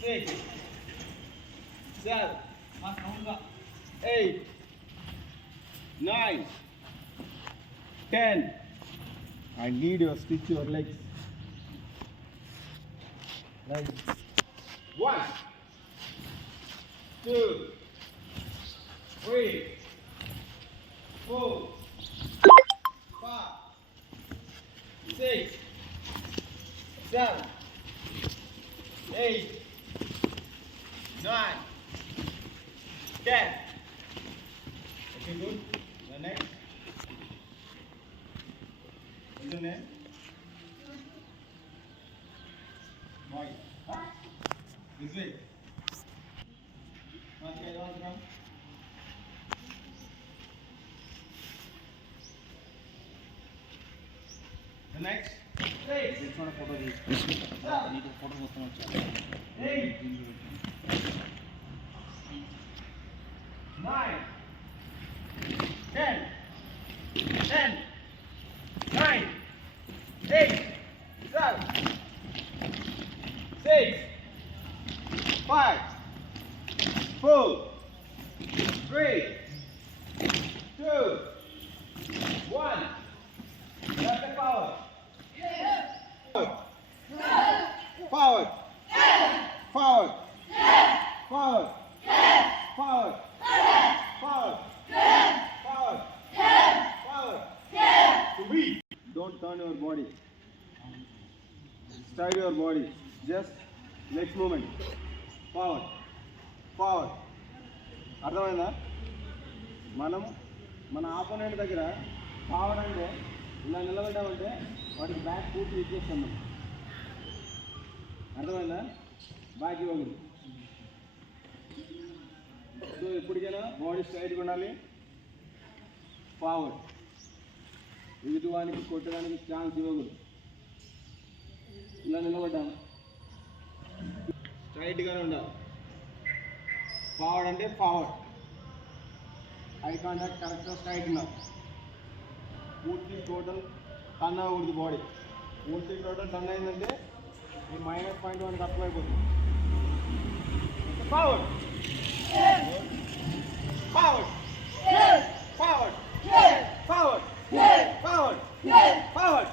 6, 7, 8, 9, 10. I need you to stitch your legs. Right. 1, 2, 3, 4, 5, 6, 7, 8, 9, 10. Okay, good. The next. What's your name? Boy. Huh? This way. Okay, come. The next. 6. This one a photo. Need a photo of someone. 8. 9. 10. 10. 9. 8. 7. 6. 5. 4. 3. 2. 1. Let the power. Forward. Forward. Forward. Forward. Forward. Forward. Forward. To be. Don't turn your body. Stride your body. Just next movement. Forward. Forward. అర్థమైందా? మనం మన ఆపోనెంట్ దగ్గర ఫార్వర్డ్ అంటే ఇలా నిలబడ్డామంటే వాటికి బ్యాక్ పూర్తి ఇచ్చేస్తాం మనం. అర్థమైందా? బ్యాక్ ఇవ్వకూడదు. సో ఎప్పటికైనా బాడీ స్ట్రైట్గా ఉండాలి. ఫార్వర్డ్. ఎదుటివానికి కొట్టడానికి ఛాన్స్ ఇవ్వకూడదు. ఇలా నిలబడ్డాము స్ట్రైట్గానే ఉండాలి. ఫార్వర్డ్ అంటే ఫార్వర్డ్. ఐ కాంటాక్ట్ కరెక్ట్గా స్ట్రైట్ ఉండాలి. పూర్తి టోటల్ టర్న్ అవ్వకూడదు బాడీ. పూర్తి టోటల్ టర్న్ అయిందంటే ఈ -.1 తక్కువైపోతుంది. Forward forward forward forward forward forward